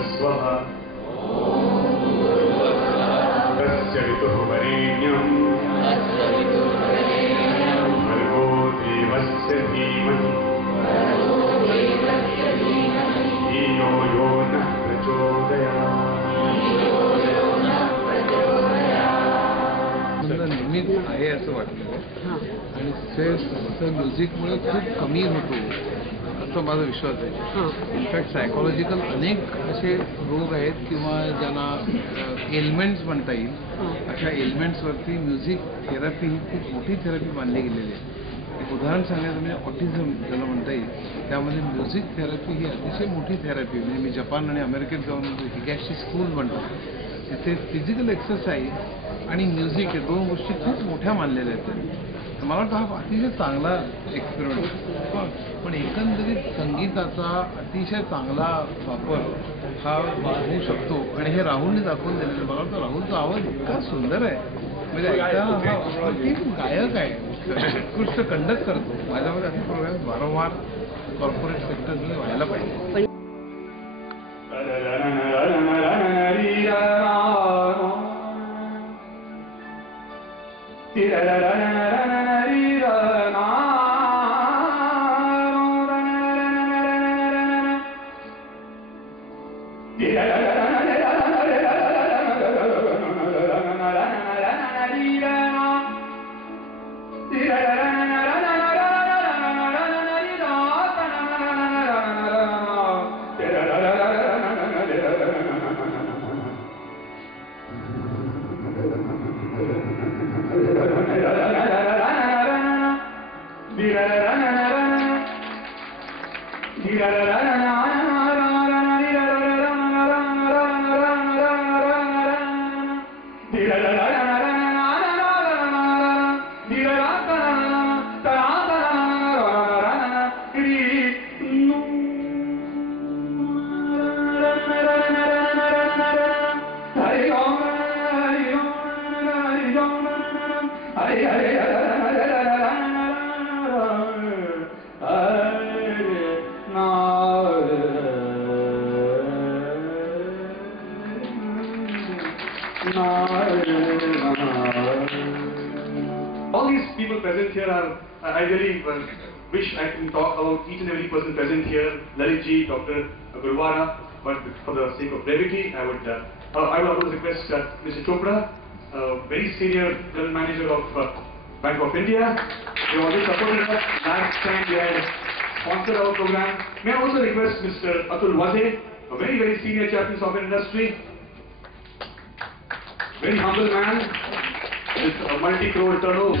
भूर्भुवस्वः तस्य वितुः वरेण्यम् भर्गो देवस्य धीमहि धियो यो नः प्रचोदयात्। नेहमीच आहे असं वाटलं आणि स्ट्रेस म्युझिकमुळे खूप कमी होतो असं माझा विश्वास आहे. इनफॅक्ट सायकोलॉजिकल अनेक असे रोग आहेत किंवा ज्यांना एलिमेंट्स म्हणता येईल, अशा एलिमेंट्सवरती म्युझिक थेरपी ही खूप मोठी थेरपी मानली गेलेली आहे. एक उदाहरण सांगायचं म्हणजे ऑटिझम ज्याला म्हणता येईल, त्यामध्ये म्युझिक थेरपी ही अतिशय मोठी थेरपी. म्हणजे मी जपान आणि अमेरिकेत जाऊन हिगॅशी स्कूल म्हणतो, तिथे फिजिकल एक्सरसाइज आणि म्युझिक हे दोन गोष्टी खूप मोठ्या मानलेल्या आहेत. मला वाटतं हा अतिशय चांगला एक्सपेरिमेंट. पण एकंदरीत संगीताचा अतिशय चांगला वापर हा होऊ शकतो आणि हे राहुलने दाखवून दिलेलं. मला वाटतं राहुलचा आवाज इतका सुंदर आहे, म्हणजे ऐकताना हा अप्रतिम गायक आहे, उत्कृष्ट कंडक्ट करतो. माझ्यामध्ये असे प्रोग्राम वारंवार कॉर्पोरेट सेक्टरमध्ये व्हायला पाहिजे. All these people present here are, I really wish I can talk about each and every person present here, Lalitji, Dr. Gurwara, but for the sake of brevity, I would also request Mr. Chopra, very senior general manager of Bank of India. They always supported us. Last time they had sponsored our program. May I also request Mr. Atul Wade, a very, very senior chap in software industry. Very humble man with a multi-crore turnover.